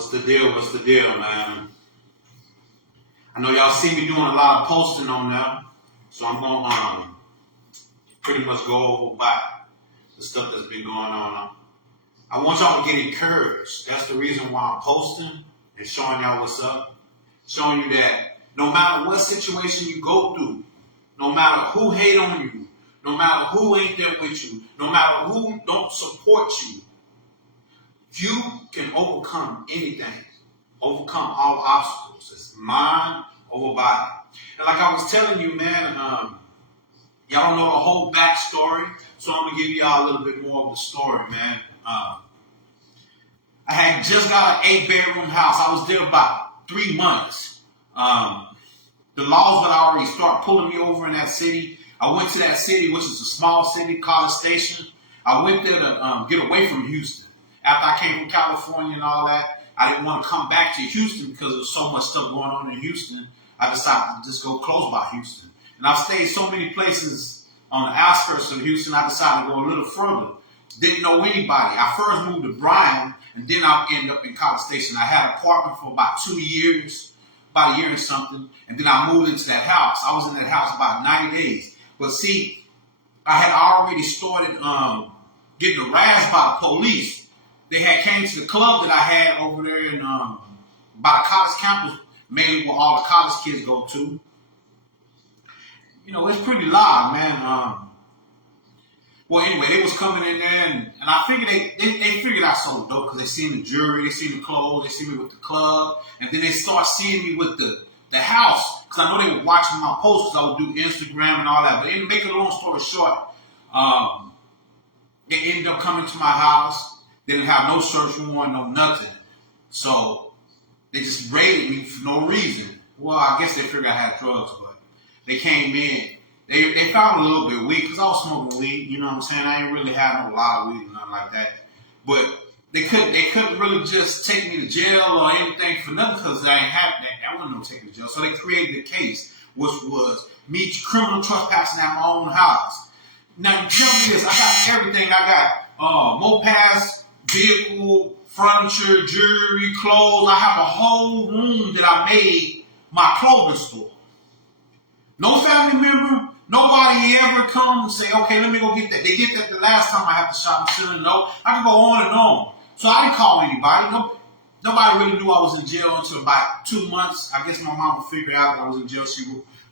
What's the deal? What's the deal, man? I know y'all see me doing a lot of posting on there, so I'm gonna pretty much go over by the stuff that's been going on. I want y'all to get encouraged. That's the reason why I'm posting and showing y'all what's up, showing you that no matter what situation you go through, no matter who hate on you, no matter who ain't there with you, no matter who don't support you, you can overcome anything, overcome all obstacles. It's mind over body. And like I was telling you, man, y'all don't know the whole backstory, so I'm gonna give y'all a little bit more of the story, man. I had just got an 8-bedroom house. I was there about 3 months. The laws would already start pulling me over in that city. I went to that city, which is a small city, College Station. I went there to get away from Houston. After I came from California and all that, I didn't want to come back to Houston because there was so much stuff going on in Houston. I decided to just go close by Houston. And I've stayed so many places on the outskirts of Houston, I decided to go a little further. Didn't know anybody. I first moved to Bryan, and then I ended up in College Station. I had an apartment for about 2 years, about a year or something, and then I moved into that house. I was in that house about 90 days. But see, I had already started getting harassed by the police. They had came to the club that I had over there in by the college campus, mainly where all the college kids go to. You know, it's pretty loud, man. Well, anyway, they was coming in there, and I figured they figured I sold dope because they seen the jewelry, they seen the clothes, they seen me with the club, and then they start seeing me with the house because I know they were watching my posts because I would do Instagram and all that. But to make a long story short, they ended up coming to my house. They didn't have no search warrant, no nothing. So they just raided me for no reason. Well, I guess they figured I had drugs, but they came in. They found a little bit of weed because I was smoking weed. You know what I'm saying? I ain't really had no lot of weed or nothing like that. But they couldn't really just take me to jail or anything for nothing because I ain't have that. That wasn't no taking to jail. So they created a case, which was me criminal trespassing at my own house. Now, tell me this. I got everything. I got mopeds, vehicle, furniture, jewelry, clothes. I have a whole room that I made my clothing store. No family member, nobody ever come and say, okay, let me go get that. They did that the last time I had to shop and shit. No, I can go on and on. So I didn't call anybody. Nobody really knew I was in jail until about 2 months. I guess my mom figured out that I was in jail. She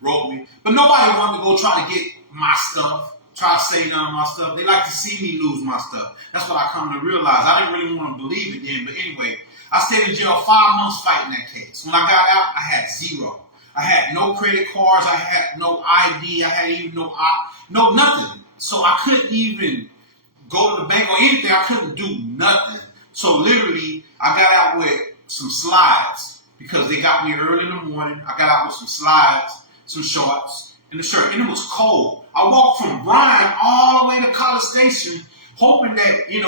wrote me. But nobody wanted to go try to get my stuff, try to say none of my stuff. They like to see me lose my stuff. That's what I come to realize. I didn't really want to believe it then. But anyway, I stayed in jail 5 months fighting that case. When I got out, I had zero. I had no credit cards. I had no ID. I had even no nothing. So I couldn't even go to the bank or anything. I couldn't do nothing. So literally, I got out with some slides because they got me early in the morning. I got out with some slides, some shorts, and a shirt, and it was cold. I walked from Bryan all the way to College Station, hoping that the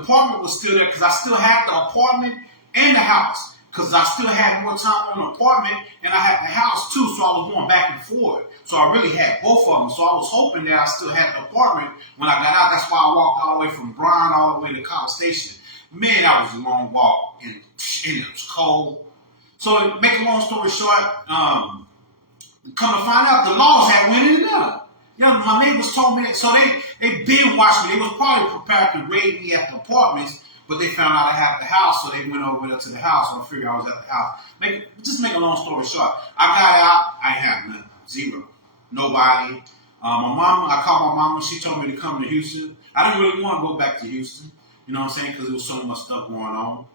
apartment was still there because I still had the apartment and the house. Because I still had more time on the apartment and I had the house too, so I was going back and forth. So I really had both of them. So I was hoping that I still had the apartment when I got out. That's why I walked all the way from Bryan all the way to College Station. Man, that was a long walk and it was cold. So to make a long story short, come to find out the laws had went in there. My neighbors told me that, so they been watching me. They was probably prepared to raid me at the apartments. But they found out I had the house, so they went over there to the house. So I figured I was at the house. Just make a long story short. I got out. I had nothing. Zero. Nobody. I called my mama. She told me to come to Houston. I didn't really want to go back to Houston. You know what I'm saying? Because there was so much stuff going on.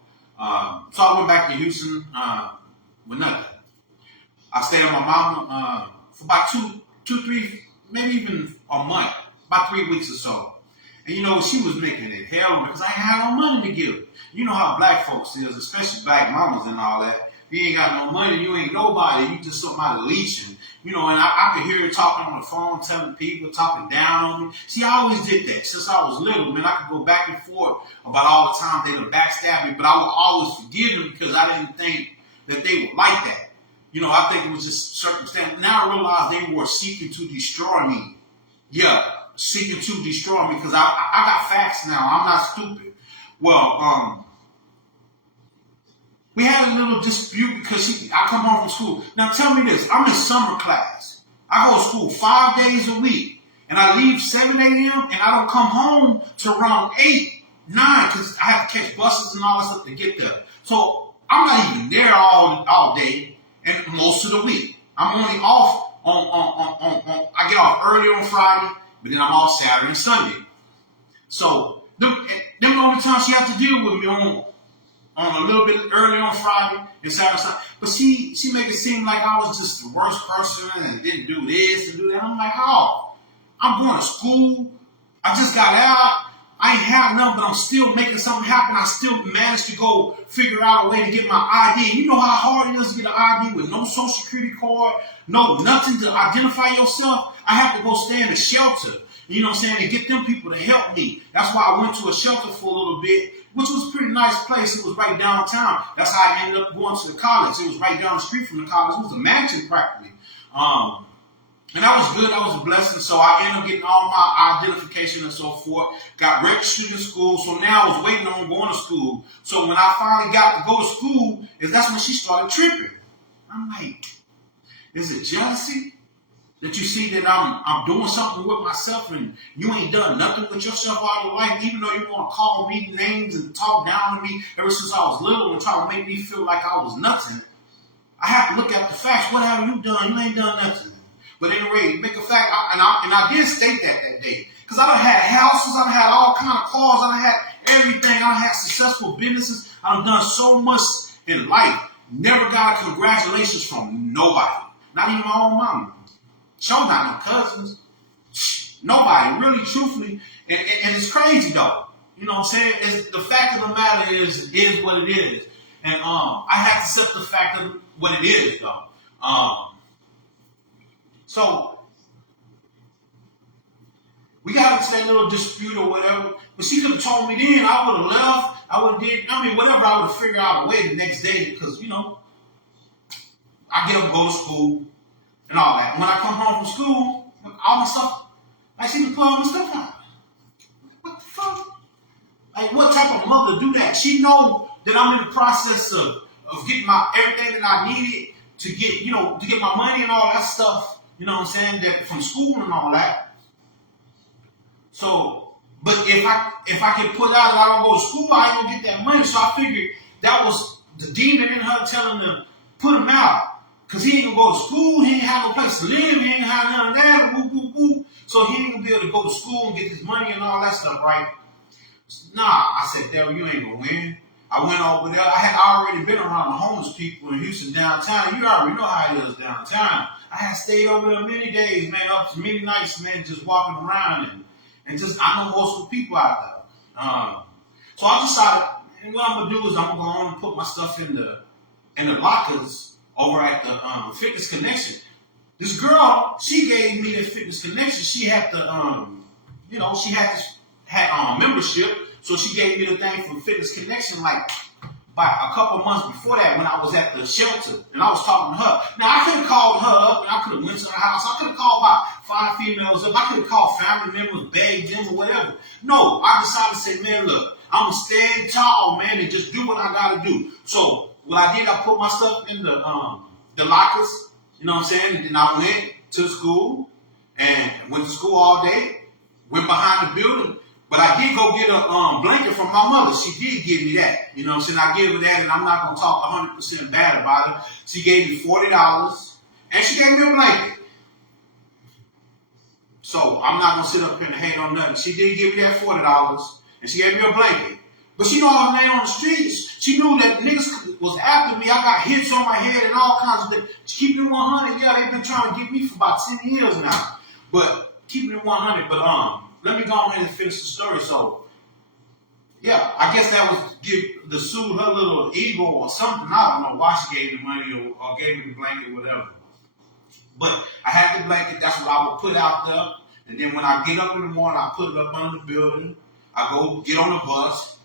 So I went back to Houston with nothing. I stayed with my mama for about two, 3, maybe even a month. About 3 weeks or so. And she was making it hell on me because I ain't had no money to give her. You know how black folks is, especially black mamas and all that. If you ain't got no money, you ain't nobody. You just somebody leeching. And I could hear her talking on the phone, telling people, talking down on me. See, I always did that since I was little. Man, I could go back and forth about all the time they would backstab me, but I would always forgive them because I didn't think that they would like that. I think it was just circumstance. Now I realize they were seeking to destroy me. Yeah. Seeking to destroy me because I got facts now. I'm not stupid. Well, We had a little dispute because I come home from school. Now tell me this, I'm in summer class. I go to school 5 days a week. And I leave 7 a.m. and I don't come home till around 8, 9 because I have to catch buses and all that stuff to get there. So I'm not even there all day and most of the week. I'm only off on I get off early on Friday, but then I'm off Saturday and Sunday. So them the only times she had to deal with me on a little bit early on Friday and Saturday. Sunday. But she make it seem like I was just the worst person and didn't do this and do that. I'm like, how? I'm going to school. I just got out. I ain't have nothing, but I'm still making something happen. I still managed to go figure out a way to get my ID. You know how hard it is to get an ID with no social security card, no nothing to identify yourself? I have to go stay in a shelter, you know what I'm saying, and get them people to help me. That's why I went to a shelter for a little bit, which was a pretty nice place. It was right downtown. That's how I ended up going to the college. It was right down the street from the college. It was a mansion practically. And that was good. That was a blessing. So I ended up getting all my identification and so forth. Got registered in school. So now I was waiting on going to school. So when I finally got to go to school, that's when she started tripping. I'm like, is it jealousy? That you see that I'm doing something with myself and you ain't done nothing with yourself all your life, even though you want to call me names and talk down to me ever since I was little and try to make me feel like I was nothing. I have to look at the facts. What have you done? You ain't done nothing. But anyway, make a fact, and I did state that day. Because I done had houses, I done had all kind of cars, I done had everything, I done had successful businesses, I done done so much in life. Never got a congratulations from nobody. Not even my own mama. Sure not my cousins. Nobody, really, truthfully. And it's crazy though. You know what I'm saying? It's, the fact of the matter is what it is. And I have to accept the fact of what it is though. So, we got into that little dispute or whatever, but she could have told me then, I would have left, I would have did, whatever, I would have figured out a way the next day because, you know, I get up, go to school, and all that. And when I come home from school, all my stuff, like she would pull all my stuff out. What the fuck? Like, what type of mother do that? She know that I'm in the process of getting my everything that I needed to get, you know, to get my money and all that stuff. You know what I'm saying? That from school and all that. So, but if I get put out and I don't go to school, I ain't gonna get that money. So I figured that was the demon in her telling her put him out. Cause he ain't gonna go to school, he ain't have no place to live, he ain't have none of that, whoop, whoop, whoop. So he ain't gonna be able to go to school and get his money and all that stuff, right? Nah, I said, devil, you ain't gonna win. I went over there. I had already been around the homeless people in Houston downtown. You already know how it is downtown. I had stayed over there many days, man, up to many nights, man, just walking around and just, I know most of the people out there. So I decided, and what I'm gonna do is I'm gonna go on and put my stuff in the lockers over at the Fitness Connection. This girl, she gave me the Fitness Connection. She had the, you know, she had membership. So she gave me the thing from Fitness Connection like by a couple months before that when I was at the shelter and I was talking to her. Now I could have called her up and I could have went to her house. I could have called about 5 females up. I could have called family members, begged them or whatever. No, I decided to say, man, look, I'm gonna stand tall, man, and just do what I gotta do. So what I did, I put my stuff in the lockers, you know what I'm saying? And then I went to school and went to school all day, went behind the building. But I did go get a blanket from my mother. She did give me that. You know what I'm saying? I gave her that, and I'm not going to talk 100% bad about her. She gave me $40, and she gave me a blanket. So I'm not going to sit up here and hate on nothing. She did give me that $40, and she gave me a blanket. But she know I was laying on the streets. She knew that niggas was after me. I got hits on my head and all kinds of things. Keep it 100. Yeah, they've been trying to get me for about 10 years now. But keep it 100. But let me go ahead and finish the story. So, yeah, I guess that was to soothe her little ego or something. I don't know why she gave me the money or gave me the blanket or whatever. But I had the blanket. That's what I would put out there. And then when I get up in the morning, I put it up under the building. I go get on the bus,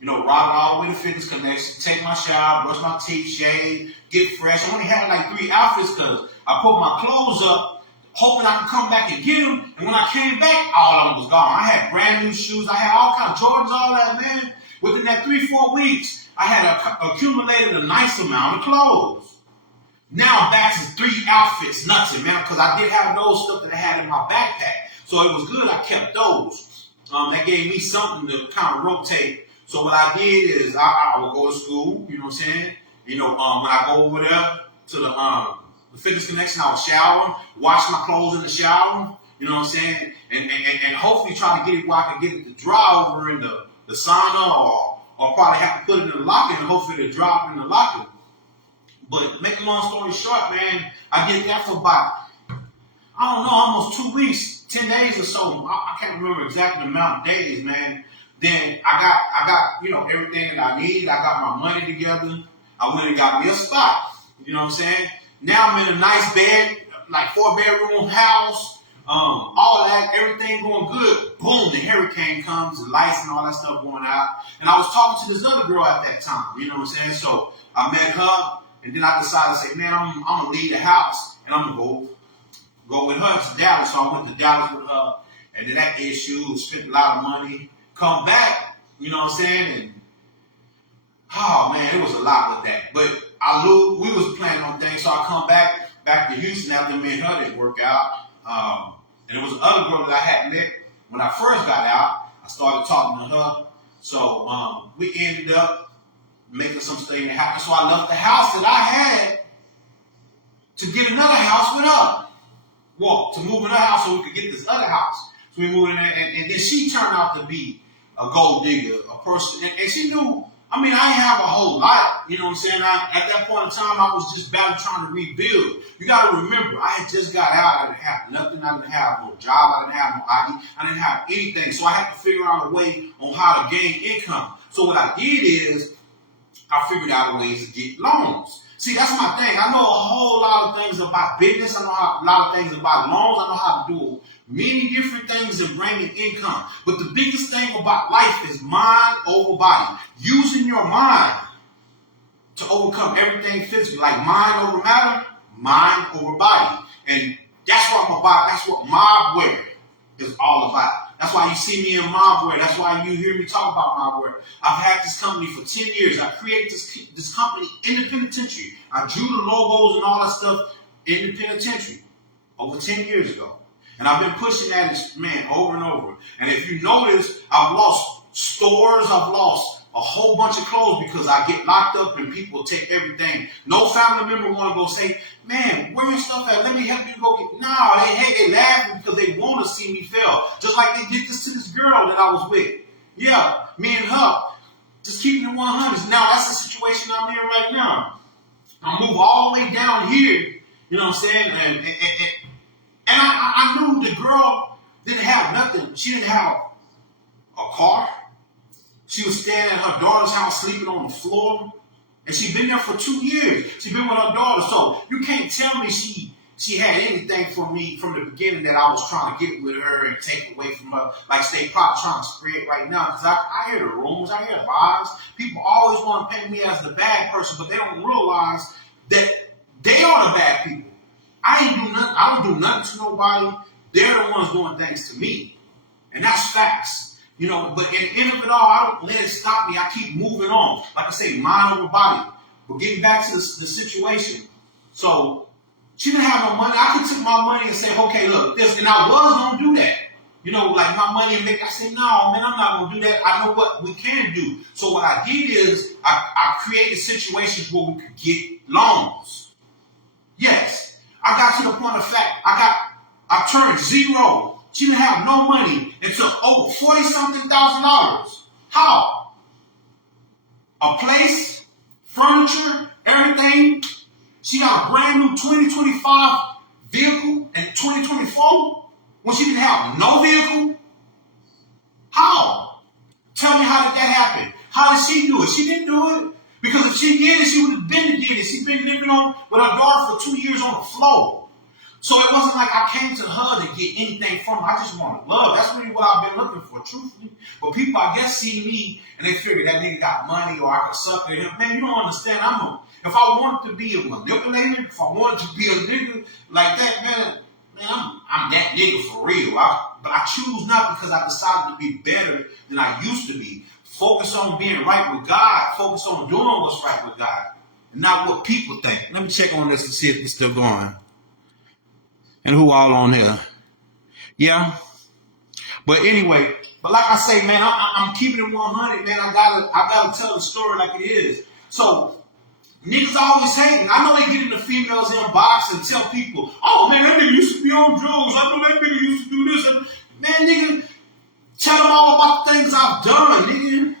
you know, ride all the way to Fitness Connection, take my shower, brush my teeth, shave, get fresh. I only had like 3 outfits because I put my clothes up, hoping I could come back and get them. And when I came back, all of them was gone. I had brand new shoes. I had all kinds of Jordans, all that, man. Within that 3-4 weeks, I had accumulated a nice amount of clothes. Now I'm back to 3 outfits, nothing, man, because I did have those stuff that I had in my backpack. So it was good I kept those. That gave me something to kind of rotate. So what I did is I would go to school, you know what I'm saying? You know, when I go over there to the fitness connection, I would shower, wash my clothes in the shower, you know what I'm saying? And hopefully try to get it where I can get it to dry over in the sauna or probably have to put it in the locker and hopefully it'll dry in the locker. But make a long story short, man, I did that for about, I don't know, almost 2 weeks, 10 days or so. I can't remember exactly the amount of days, man. Then I got, you know, everything that I need. I got my money together. I went and got me a spot. You know what I'm saying? Now I'm in a nice bed, like 4-bedroom house. All that, everything going good. Boom, the hurricane comes, the lights and all that stuff going out. And I was talking to this other girl at that time. You know what I'm saying? So I met her. And then I decided to say, man, I'm going to leave the house and I'm going to go with her to Dallas. So I went to Dallas with her and then that issue, spent a lot of money, come back, you know what I'm saying? And, oh, man, it was a lot with that. But I knew we was planning on things. So I come back to Houston after me and her didn't work out. And it was another girl that I had met when I first got out. I started talking to her. So we ended up making some things happen. So I left the house that I had to get another house with her. Well, to move in her house so we could get this other house. So we moved in there, and then she turned out to be a gold digger, a person. And she knew, I mean, I didn't have a whole lot. You know what I'm saying? At that point in time, I was just about trying to rebuild. You got to remember, I had just got out. I didn't have nothing. I didn't have no job. I didn't have no ID. I didn't have anything. So I had to figure out a way on how to gain income. So what I did is, I figured out ways to get loans. See, that's my thing. I know a whole lot of things about business. I know a lot of things about loans. I know how to do many different things in bringing income. But the biggest thing about life is mind over body. Using your mind to overcome everything physically. Like mind over matter, mind over body. And that's what I'm about. That's what M.O.B wear is all about. That's why you see me in M.O.B wear. That's why you hear me talk about M.O.B wear. I've had this company for 10 years. I created this company in the penitentiary. I drew the logos and all that stuff in the penitentiary over 10 years ago. And I've been pushing that, man, over and over. And if you notice, I've lost stores. I've lost a whole bunch of clothes because I get locked up and people take everything. No family member want to go say, man, where your stuff at? Let me help you go get. No, they laughing because they want to see me fail. Just like they did this to this girl that I was with. Yeah, me and her, just keeping it 100. Now that's the situation I'm in right now. I move all the way down here, you know what I'm saying? And I knew the girl didn't have nothing. She didn't have a car. She was staying at her daughter's house, sleeping on the floor. And she'd been there for 2 years. She'd been with her daughter. So you can't tell me she had anything for me from the beginning that I was trying to get with her and take away from her. Like they probably trying to spread right now. Because I hear the rumors, I hear the lies. People always want to paint me as the bad person, but they don't realize that they are the bad people. I don't do nothing to nobody. They're the ones doing things to me. And that's facts. You know, but in the end of it all, I don't let it stop me. I keep moving on. Like I say, mind over body. But getting back to the situation. So, she didn't have no money. I could take my money and say, okay, look, this. And I was going to do that. You know, like my money and make. I said, no, man, I'm not going to do that. I know what we can do. So what I did is I created situations where we could get loans. Yes. I got to the point of fact. I turned zero. She didn't have no money until over $40-something thousand. How? A place, furniture, everything. She got a brand new 2025 vehicle in 2024 when she didn't have no vehicle. How? Tell me, how did that happen? How did she do it? She didn't do it. Because if she did it, she would have been did it. She's been living on with her daughter for 2 years on the floor. So it wasn't like I came to her to get anything from her. I just wanted love. That's really what I've been looking for, truthfully. But people, I guess, see me and they figure that nigga got money or I could suck at him. Man, you don't understand. If I wanted to be a manipulator, if I wanted to be a nigga like that, man, I'm that nigga for real. But I choose not because I decided to be better than I used to be. Focus on being right with God. Focus on doing what's right with God. And not what people think. Let me check on this to see if it's still going. And who all on here. Yeah. But anyway, but like I say, man, I'm keeping it 100, man. I gotta tell the story like it is. So niggas always hating. I know they get in the females inbox and tell people, oh man, that nigga used to be on drugs. I know that nigga used to do this. Man, nigga, tell them all about the things I've done, nigga.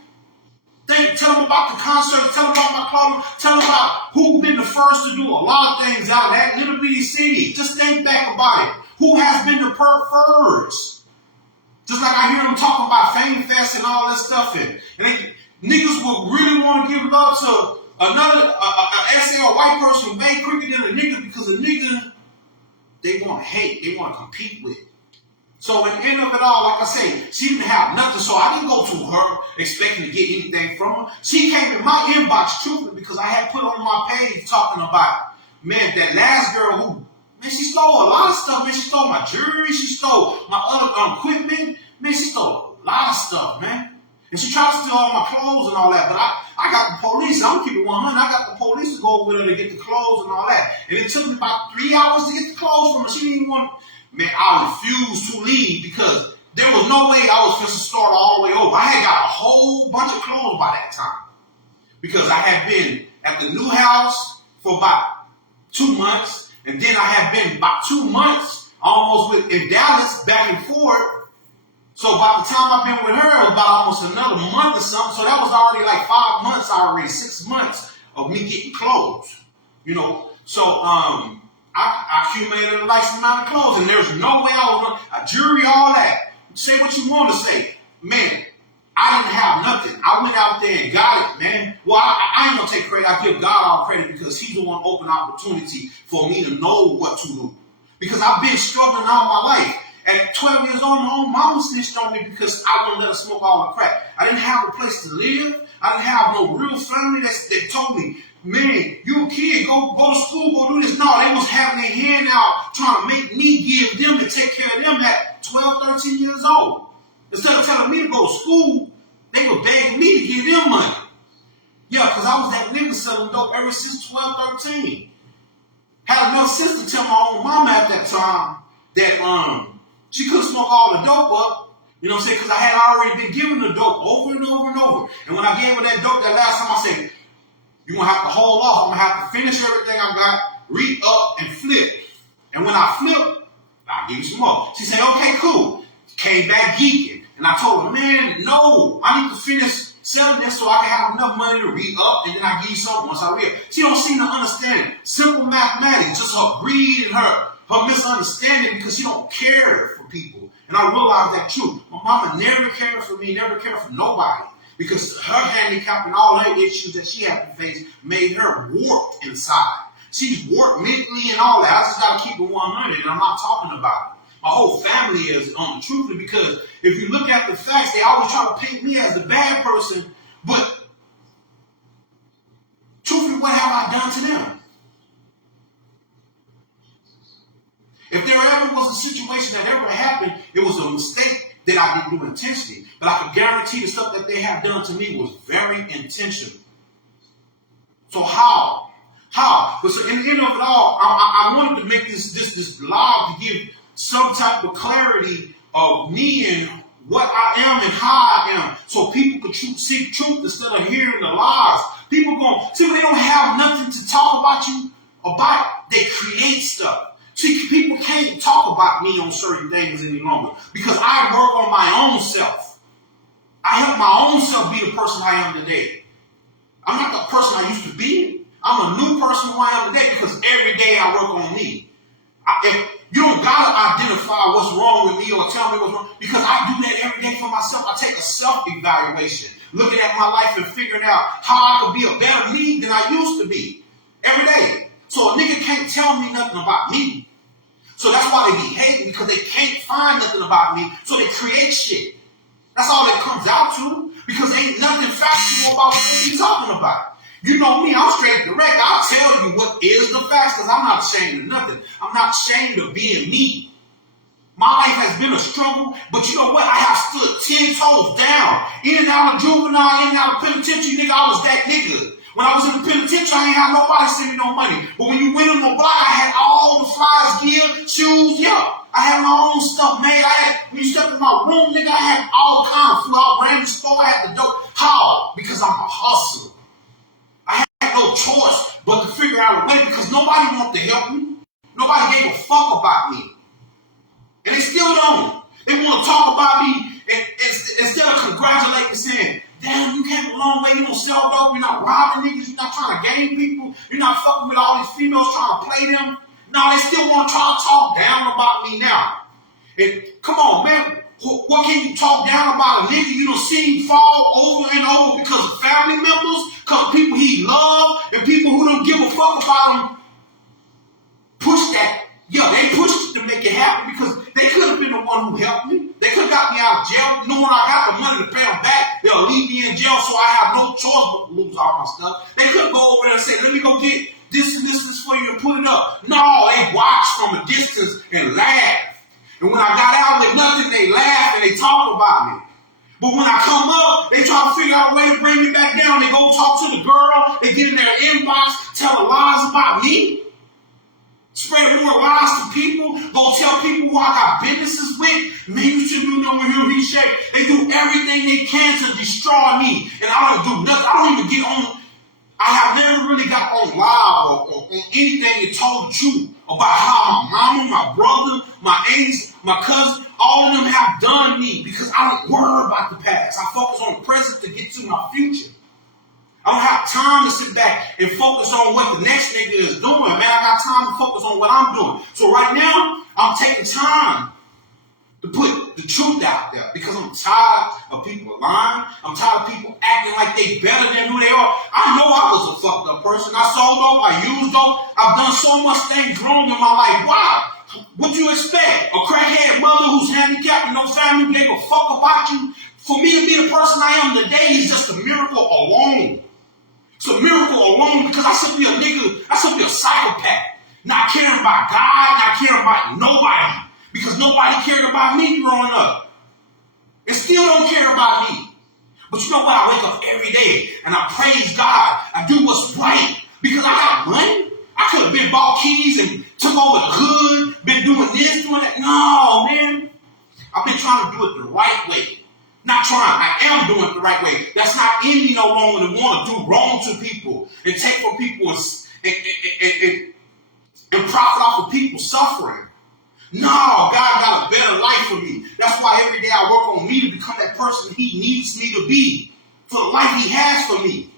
Tell them about the concerts, tell them about my club, tell them about who been the first to do a lot of things out of that little bitty city. Just think back about it. Who has been the first? Just like I hear them talking about Fame Fest and all that stuff. And niggas will really want to give love to another SA or white person who made quicker than a nigga because a nigga they want to hate, they want to compete with. So in the end of it all, like I say, she didn't have nothing, so I didn't go to her expecting to get anything from her. She came in my inbox truthfully because I had put on my page talking about, man, that last girl who, man, she stole a lot of stuff. Man, she stole my jewelry, she stole my other equipment. Man, she stole a lot of stuff, man. And she tried to steal all my clothes and all that, but I got the police. I'm keeping it 100. I got the police to go over there to get the clothes and all that. And it took me about 3 hours to get the clothes from her. She didn't even want. Man, I refused to leave because there was no way I was supposed to start all the way over. I had got a whole bunch of clothes by that time because I had been at the new house for about 2 months, and then I had been about 2 months almost in Dallas back and forth. So by the time I've been with her, it was about almost another month or something. So that was already like 5 months already, 6 months of me getting clothes, you know. So I accumulated a nice amount of clothes, and there's no way I was going to jewelry, all that. Say what you want to say. Man, I didn't have nothing. I went out there and got it, man. Well, I ain't going to take credit. I give God all credit because he's the one who opened opportunity for me to know what to do. Because I've been struggling all my life. At 12 years old, my own mama snitched on me because I wouldn't let her smoke all the crack. I didn't have a place to live. I didn't have no real family that told me, man, you a kid, go to school, go do this. No, they was having their hand out trying to make me give them to take care of them at 12, 13 years old. Instead of telling me to go to school, they were begging me to give them money. Yeah, because I was that nigga selling dope ever since 12, 13. Had enough sense to tell my own mama at that time that she couldn't smoke all the dope up. You know what I'm saying? Because I had already been giving the dope over and over and over. And when I gave her that dope that last time, I said, you're going to have to hold off. I'm going to have to finish everything I got, re-up, and flip. And when I flip, I'll give you some more. She said, okay, cool. Came back geeking. And I told her, man, no, I need to finish selling this so I can have enough money to re-up, and then I give you something once I re-up. She don't seem to understand simple mathematics, just her greed and her misunderstanding because she don't care for people. And I realized that too. My mama never cared for me, never cared for nobody. Because her handicap and all her issues that she had to face made her warped inside. She's warped mentally and all that. I just got to keep it 100, and I'm not talking about it. My whole family is on the truth because if you look at the facts, they always try to paint me as the bad person. But truthfully, what have I done to them? If there ever was a situation that ever happened, it was a mistake that I didn't do intentionally. But I can guarantee the stuff that they have done to me was very intentional. So how? But so in the end of it all, I wanted to make this live to give some type of clarity of me and what I am and how I am, so people could seek truth instead of hearing the lies. People see, when they don't have nothing to talk about you about, they create stuff. See, people can't talk about me on certain things any longer because I work on my own self. I help my own self be the person I am today. I'm not the person I used to be. I'm a new person who I am today because every day I work on me. If you don't gotta identify what's wrong with me or tell me what's wrong, because I do that every day for myself. I take a self-evaluation, looking at my life and figuring out how I could be a better me than I used to be every day. So a nigga can't tell me nothing about me. So that's why they be hating, because they can't find nothing about me, so they create shit. That's all it comes out to, because ain't nothing factual about what you're talking about. You know me, I'm straight direct. I'll tell you what is the facts, because I'm not ashamed of nothing. I'm not ashamed of being me. My life has been a struggle, but you know what? I have stood 10 toes down. In and out of juvenile, in and out of penitentiary, nigga, I was that nigga. When I was in the penitentiary, I ain't have nobody send me no money. But when you went on my block, I had all the flies, gear, shoes, yeah. I had my own stuff made. When you step in my room, nigga, I had all kinds of food. I ran the store, I had the dope. How? Because I'm a hustler. I had no choice but to figure out a way because nobody wanted to help me. Nobody gave a fuck about me. And they still don't. They want to talk about me and instead of congratulating me saying, damn, you came a long way, you don't sell dope, you're not robbing niggas, you're not trying to game people, you're not fucking with all these females trying to play them. No, they still want to try to talk down about me now. And come on, man, what can you talk down about a nigga you don't see him fall over and over because of family members, because of people he loved, and people who don't give a fuck about him push that. Yeah, they pushed it to make it happen because they could have been the one who helped me. They could have got me out of jail. Knowing I got the money to pay them back, they'll leave me in jail so I have no choice but to lose all my stuff. They could go over there and say, let me go get this and this for you and put it up. No, they watched from a distance and laughed. And when I got out with nothing, they laughed and they talked about me. But when I come up, they try to figure out a way to bring me back down. They go talk to the girl. They get in their inbox, tell lies about me. Spread more lies to people. Go tell people who I got businesses with. Man, you should do nothing with he shape. They do everything they can to destroy me. And I don't do nothing. I don't even get on. I have never really got on live or on anything that told the truth about how my mama, my brother, my aunts, my cousin, all of them have done me because I don't worry about the past. I focus on the present to get to my future. I don't have time to sit back and focus on what the next nigga is doing, man. I got time to focus on what I'm doing. So right now, I'm taking time to put the truth out there because I'm tired of people lying. I'm tired of people acting like they better than who they are. I know I was a fucked up person. I sold dope. I used dope. I've done so much things wrong in my life. Why? What you expect? A crackhead mother who's handicapped and no family gave a fuck about you? For me to be the person I am today is just a miracle alone. It's a miracle alone because I should be a nigga, I should be a psychopath. Not caring about God, not caring about nobody. Because nobody cared about me growing up. And still don't care about me. But you know what? I wake up every day and I praise God. I do what's right. Because I got money. I could have been bought keys and took over the hood, been doing this, doing that. No, man. I've been trying to do it the right way. Not trying. I am doing it the right way. That's not in me no longer to want to do wrong to people and take from people and profit off of people suffering. No, God got a better life for me. That's why every day I work on me to become that person he needs me to be for the life he has for me.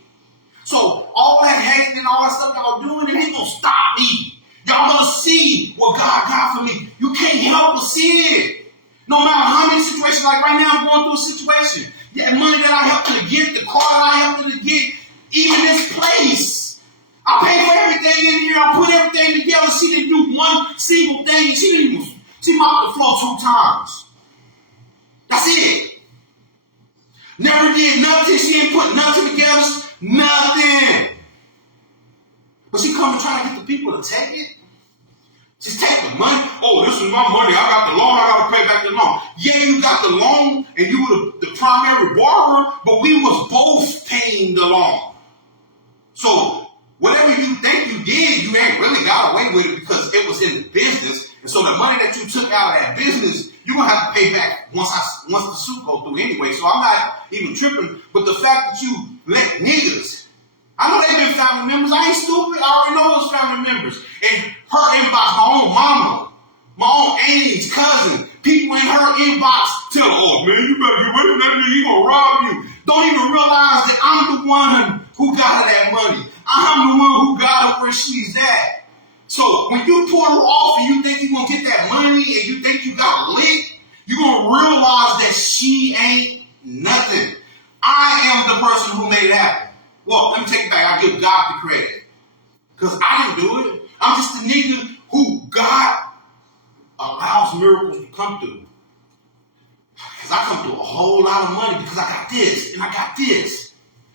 So all that hating and all that stuff y'all doing, it ain't gonna stop me. Y'all gonna see what God got for me. You can't help but see it. No matter how many situations, like right now I'm going through a situation. That money that I helped her to get, the car that I helped her to get, even this place. I paid for everything in here. I put everything together. She didn't do one single thing. She mopped the floor 2 times. That's it. Never did nothing. She didn't put nothing together. Nothing. But she come and try to get the people to take it. Just take the money. Oh, this is my money. I got the loan. I got to pay back the loan. Yeah, you got the loan and you were the primary borrower, but we was both paying the loan. So whatever you think you did, you ain't really got away with it because it was in the business. And so the money that you took out of that business, you're going to have to pay back once the suit go through anyway. So I'm not even tripping. But the fact that you let niggas, I know they've been family members. I ain't stupid. I already know those family members. And her inbox, my own mama, my own auntie's cousin, people in her inbox tell her, oh man, you better get away from that nigga, he gonna rob you. Don't even realize that I'm the one who got her that money. I'm the one who got her where she's at. So when you pull her off and you think you're gonna get that money and you think you got lit, you're gonna realize that she ain't nothing. I am the person who made it happen. Well, let me take it back. I give God the credit. Because I didn't do it. I'm just a nigga who God allows miracles to come through. Because I come through a whole lot of money because I got this and I got this.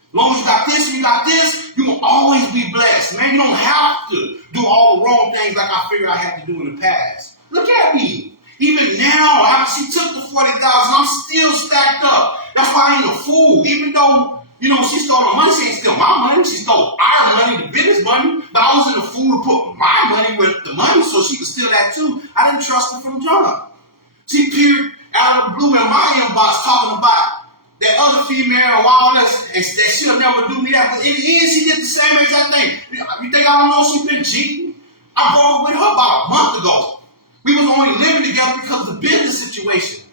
As long as you got this and you got this, you will always be blessed. Man, you don't have to do all the wrong things like I figured I had to do in the past. Look at me. Even now, after she took the 40,000, I'm still stacked up. That's why I ain't a fool. Even though, she stole my money, she ain't steal my money. She stole our money, the business money. But I wasn't a fool to put my money with the money so she could steal that too. I didn't trust her from jump. She appeared out of the blue in my inbox talking about that other female and all this, and that she'll never do me that. But in the end, she did the same exact thing. You think I don't know she been cheating? I broke up with her about a month ago. We was only living together because of the business situation.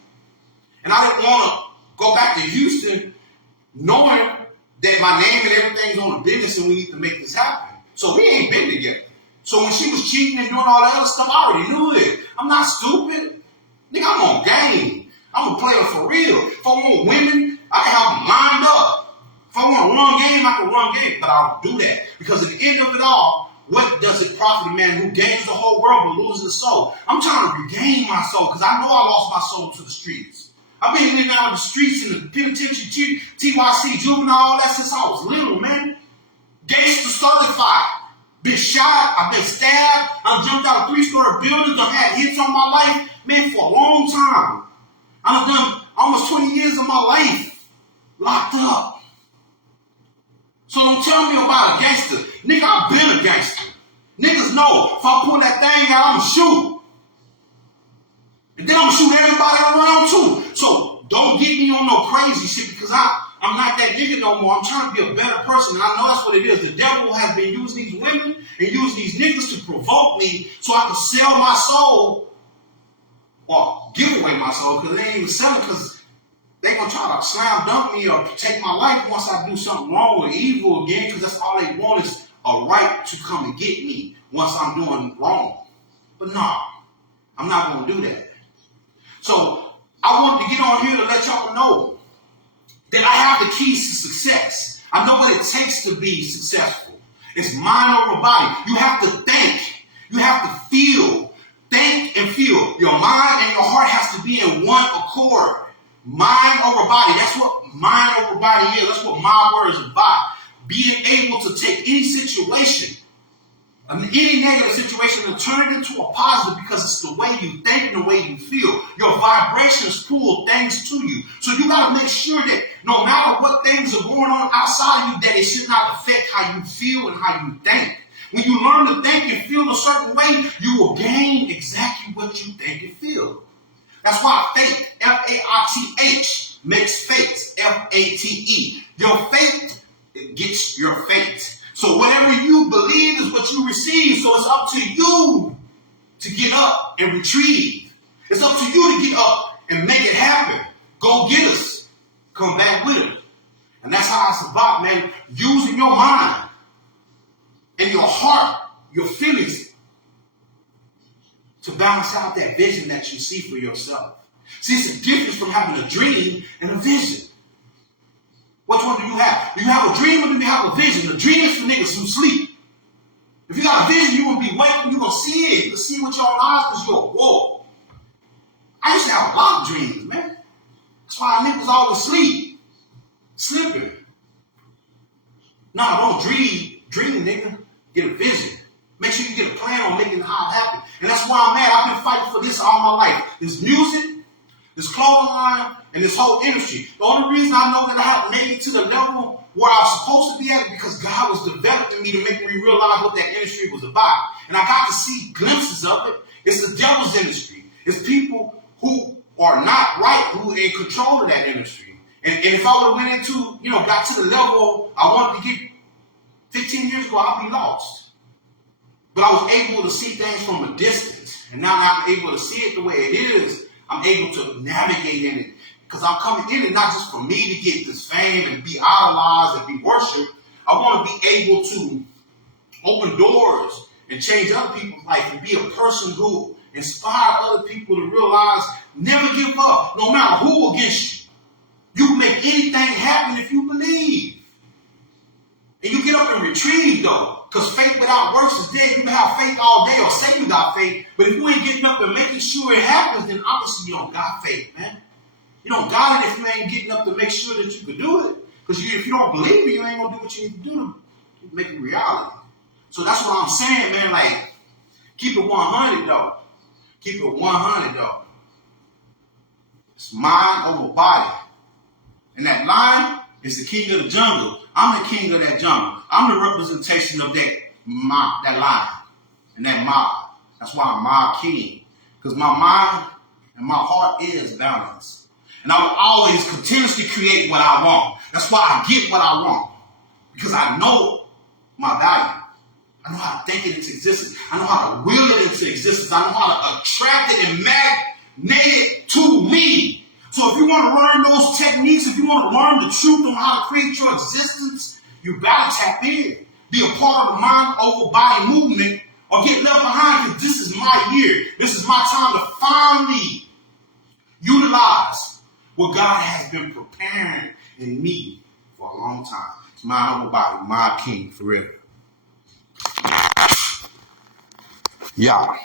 And I didn't want to go back to Houston knowing that my name and everything's on the business and we need to make this happen. So we ain't been together. So when she was cheating and doing all that other stuff, I already knew it. I'm not stupid. Nigga, I'm on game. I'm a player for real. If I want women, I can have them lined up. If I want to run game, I can run game. But I don't do that. Because at the end of it all, what does it profit a man who gains the whole world but loses the soul? I'm trying to regain my soul because I know I lost my soul to the streets. I've been in and out of the streets in the penitentiary, TYC, juvenile, all that since I was little, man. Gangster certified. Been shot, I've been stabbed, I've jumped out of 3-story buildings, I've had hits on my life, man, for a long time. I've done almost 20 years of my life locked up. So don't tell me about a gangster. Nigga, I've been a gangster. Niggas know if I pull that thing out, I'ma shoot. And then I'ma shoot everybody around too. So don't get me on no crazy shit because I'm not that nigga no more. I'm trying to be a better person. And I know that's what it is. The devil has been using these women and using these niggas to provoke me so I can sell my soul or give away my soul because they ain't even selling because they gonna try to slam dunk me or take my life once I do something wrong or evil again because that's all they want is a right to come and get me once I'm doing wrong. But no, I'm not gonna do that. So I wanted to get on here to let y'all know that I have the keys to success. I know what it takes to be successful. It's mind over body. You have to think. You have to feel. Think and feel. Your mind and your heart has to be in one accord. Mind over body. That's what mind over body is. That's what my word is about. Being able to take any situation, any negative situation, and turn it into a positive because it's the way you think and the way you feel. Your vibrations pull things to you. So you got to make sure that no matter what things are going on outside you, that it should not affect how you feel and how you think. When you learn to think and feel a certain way, you will gain exactly what you think and feel. That's why faith, F-A-I-T-H, makes faith, F-A-T-E. Your faith gets your fate. So whatever you believe is what you receive. So it's up to you to get up and retrieve. It's up to you to get up and make it happen. Go get us. Come back with it. And that's how it's about, man. Using your mind and your heart, your feelings, to balance out that vision that you see for yourself. See, it's a difference from having a dream and a vision. Which one do you have? Do you have a dream or do you have a vision? The dream is for niggas who sleep. If you got a vision, you're going to be waking, you're going to see it. You'll see it with your own eyes because you're awoke. I used to have a lot of dreams, man. That's why niggas always sleep. Sleeping. No, don't dream, nigga. Get a vision. Make sure you get a plan on making it how it happen. And that's why I'm mad. I've been fighting for this all my life. This music, this clothing line, and this whole industry. The only reason I know that I haven't made it to the level where I was supposed to be at is because God was developing me to make me realize what that industry was about. And I got to see glimpses of it. It's the devil's industry. It's people who are not right, who are in control of that industry. And if I would have went into, got to the level I wanted to get 15 years ago, I'd be lost. But I was able to see things from a distance. And now that I'm able to see it the way it is, I'm able to navigate in it. Because I'm coming in it not just for me to get this fame and be idolized and be worshipped. I want to be able to open doors and change other people's life and be a person who inspire other people to realize never give up, no matter who against you. You can make anything happen if you believe. And you get up and retrieve, though. Because faith without works is dead. You can have faith all day or say you got faith. But if you ain't getting up and making sure it happens, then obviously you don't got faith, man. You don't got it if you ain't getting up to make sure that you can do it. Because if you don't believe it, you ain't going to do what you need to do to make it reality. So that's what I'm saying, man. Like, keep it 100, though. Keep it 100, though. It's mind over body. And that lion is the king of the jungle. I'm the king of that jungle. I'm the representation of that lion and that mob. That's why I'm my king. Because my mind and my heart is balanced. And I will always continuously create what I want. That's why I get what I want. Because I know my value. I know how to think it into existence. I know how to will it into existence. I know how to attract it and magnate it to me. So if you want to learn those techniques, if you want to learn the truth on how to create your existence, you gotta tap in. Be a part of the mind over body movement or get left behind, because this is my year. This is my time to finally utilize what God has been preparing in me for a long time. It's mind over body, my king, for real. Yeah.